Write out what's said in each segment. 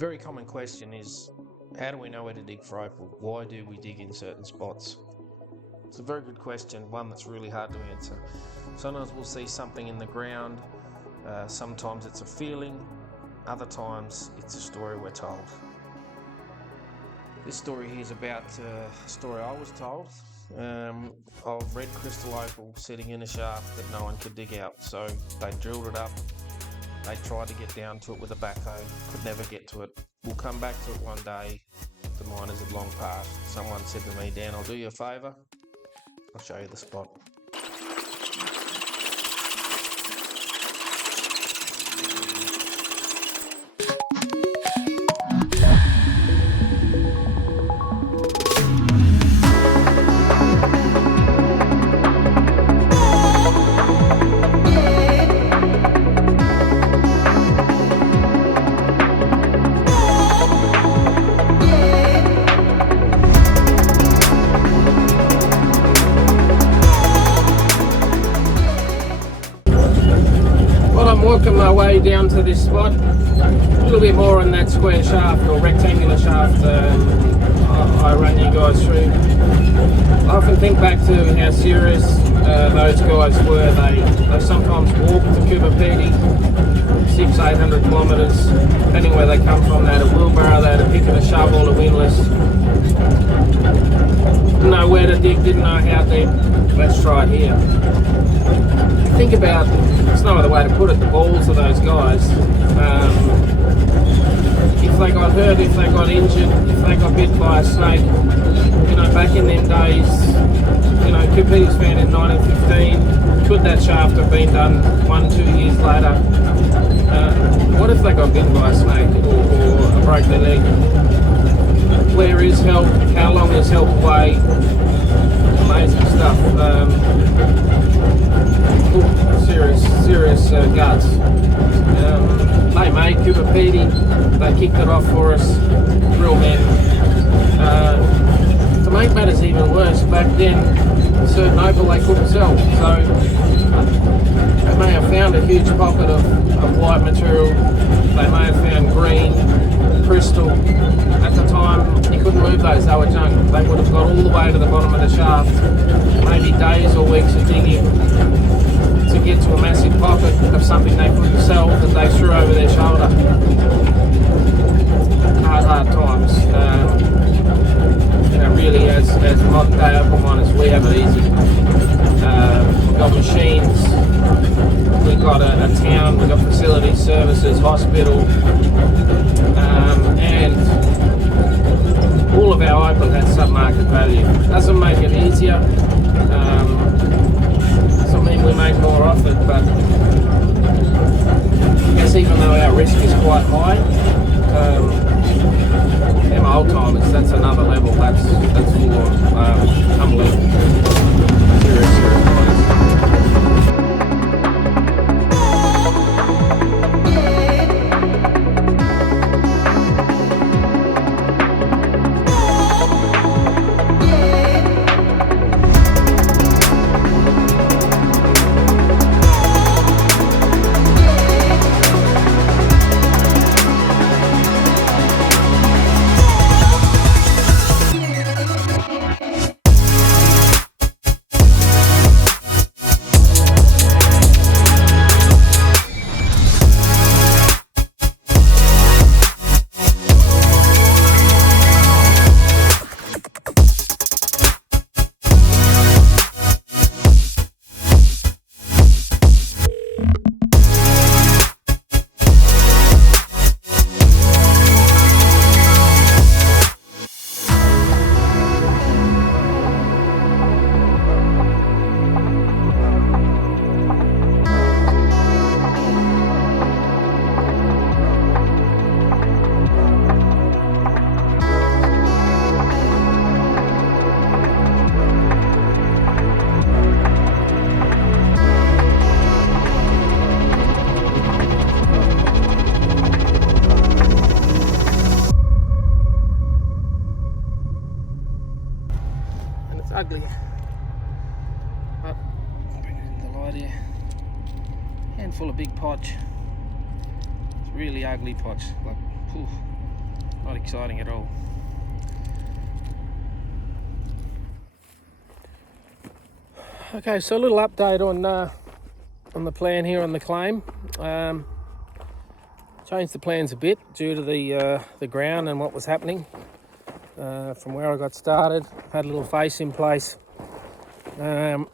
Very common question is, how do we know where to dig for opal? Why do we dig in certain spots? It's a very good question, one that's really hard to answer. Sometimes we'll see something in the ground, sometimes it's a feeling, other times it's a story we're told. This story here is about a story I was told of red crystal opal sitting in a shaft that no one could dig out. So they drilled it up, they tried to get down to it with a backhoe, could never get to it. We'll come back to it one day, the miners had long passed. Someone said to me, Dan, I'll do you a favour, I'll show you the spot. I'm working my way down to this spot, a little bit more on that square shaft or rectangular shaft I run you guys through. I often think back to how serious those guys were. They sometimes walked to Cooper-Pedy, 600-800 kilometres, depending where they come from. They had a wheelbarrow, they had a pick and a shovel, a windlass. Didn't know where to dig, didn't know how deep. Let's try it here. Think about, there's no other way to put it, the balls of those guys. If they got hurt, if they got injured, if they got bit by a snake, you know, back in them days, you know, Cooper-Pedy's found in 1915. Could that shaft have been done 1-2 years later? What if they got bitten by a snake or broke their leg? Where is help? How long is help away? Amazing stuff. Serious guts. They made Cooper-Pedy, they kicked it off for us, real men. To make matters even worse, back then, certain opal they couldn't sell, so they may have found a huge pocket of white material, they may have found green, crystal. At the time, you couldn't move those, they were junk. They would have got all the way to the bottom of the shaft, maybe days or weeks of digging, to get to a massive pocket of something they couldn't sell that they threw over their shoulder. Hard times. You know, really, as modern day opal miners, we have it easy. We've got machines, we've got a town, we've got facilities, services, hospital, and all of our opal has some market value. Doesn't make it easier. Doesn't mean we make more off it, but I guess even though our risk is quite high, them old timers, that's another level. That's full on unbelievable. Serious miners. handful of big potch. It's really ugly potch, like, whew, not exciting at all. Okay, so a little update on the plan here on the claim. Changed the plans a bit due to the ground and what was happening. From where I got started, had a little face in place. There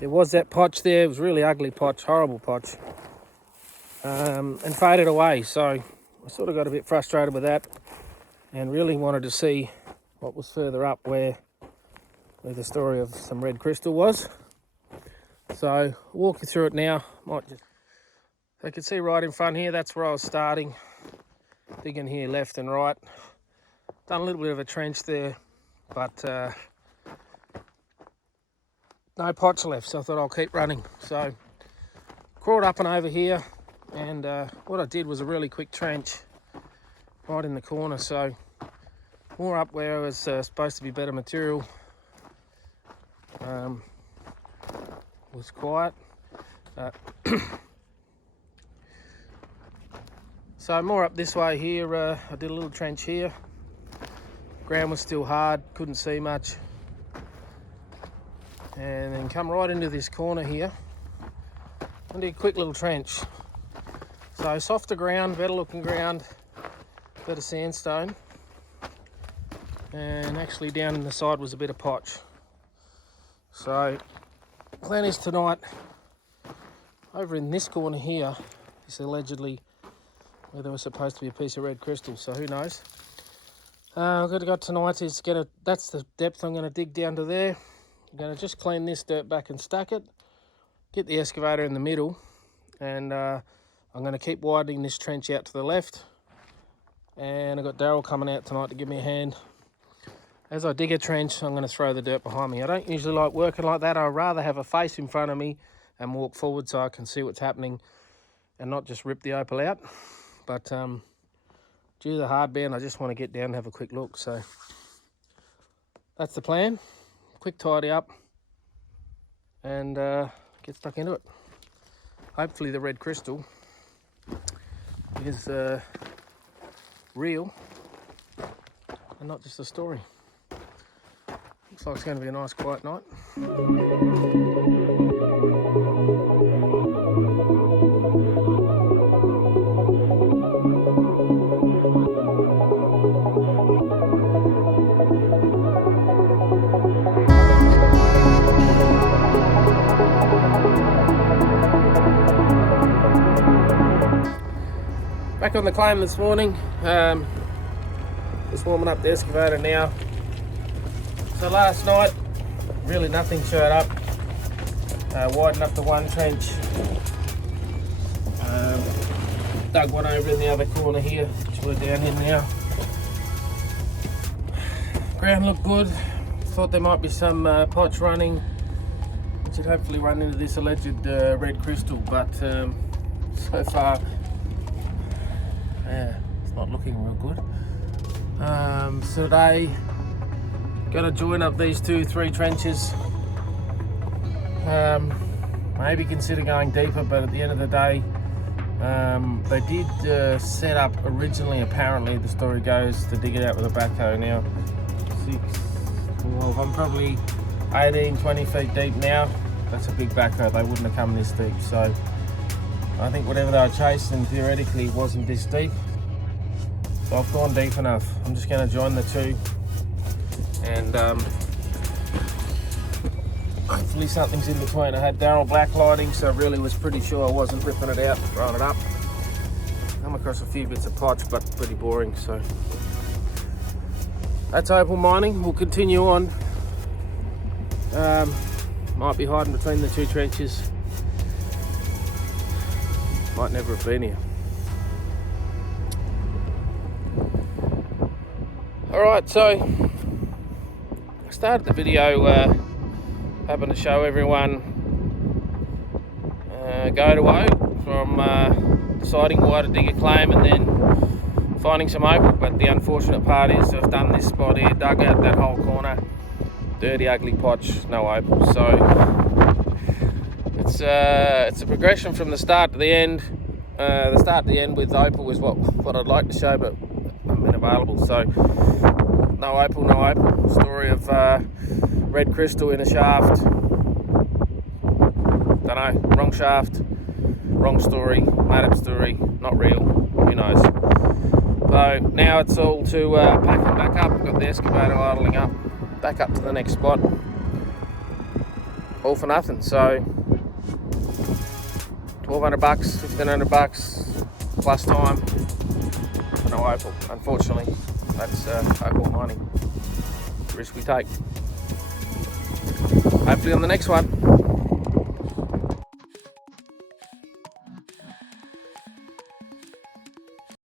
was that potch there. It was really ugly potch, horrible potch, and faded away. So I sort of got a bit frustrated with that, and really wanted to see what was further up where the story of some red crystal was. So I'll walk you through it now. Might just, so you can see right in front here, that's where I was starting, digging here left and right. Done a little bit of a trench there, but no potch left, so I thought I'll keep running. So crawled up and over here, and what I did was a really quick trench right in the corner, so more up where it was supposed to be better material. Was quiet. So more up this way here, I did a little trench here. Ground was still hard, couldn't see much. And then come right into this corner here and did a quick little trench. So softer ground, better looking ground, better sandstone. And actually down in the side was a bit of potch. So plan is tonight, over in this corner here, is allegedly where there was supposed to be a piece of red crystal, so who knows. What I've got tonight is that's the depth I'm going to dig down to there. I'm going to just clean this dirt back and stack it, get the excavator in the middle, and I'm going to keep widening this trench out to the left. And I've got Daryl coming out tonight to give me a hand. As I dig a trench, I'm going to throw the dirt behind me. I don't usually like working like that. I'd rather have a face in front of me and walk forward so I can see what's happening and not just rip the opal out. But due to the hard bend, I just want to get down and have a quick look. So that's the plan. Quick tidy up and get stuck into it. Hopefully the red crystal is real and not just a story. Looks like it's going to be a nice quiet night. Back on the claim this morning, just warming up the excavator now. So last night, really nothing showed up. Widened up the one trench, dug one over in the other corner here, which we're down in now. Ground looked good, thought there might be some potch running, which would hopefully run into this alleged red crystal, but so far, yeah, it's not looking real good. So today, going to join up these 2-3 trenches. Maybe consider going deeper, but at the end of the day, they did set up originally, apparently the story goes, to dig it out with a backhoe. Now 6, 12, I'm probably 18-20 feet deep now. That's a big backhoe, they wouldn't have come this deep. So I think whatever they were chasing theoretically wasn't this deep, so I've gone deep enough. I'm just going to join the two and hopefully something's in between. I had Daryl blacklighting, so I really was pretty sure I wasn't ripping it out and throwing it up. Come across a few bits of potch, but pretty boring. So that's opal mining. We'll continue on. Might be hiding between the two trenches. Might never have been here. Alright, so I started the video hoping to show everyone go to Oak from deciding why to dig a claim and then finding some opal. But the unfortunate part is I've done this spot here, dug out that whole corner, dirty ugly potch, no opal. So it's a progression from the start to the end. The start to the end with Opal is what I'd like to show, but haven't been available. So no Opal. Story of red crystal in a shaft. Don't know, wrong shaft, wrong story, made up story, not real. Who knows? So now it's all to packing back up. We've got the excavator idling up, back up to the next spot. All for nothing. So $1,200, $1,500 plus time for no Opal. Unfortunately, that's Opal mining. Risk we take. Hopefully on the next one.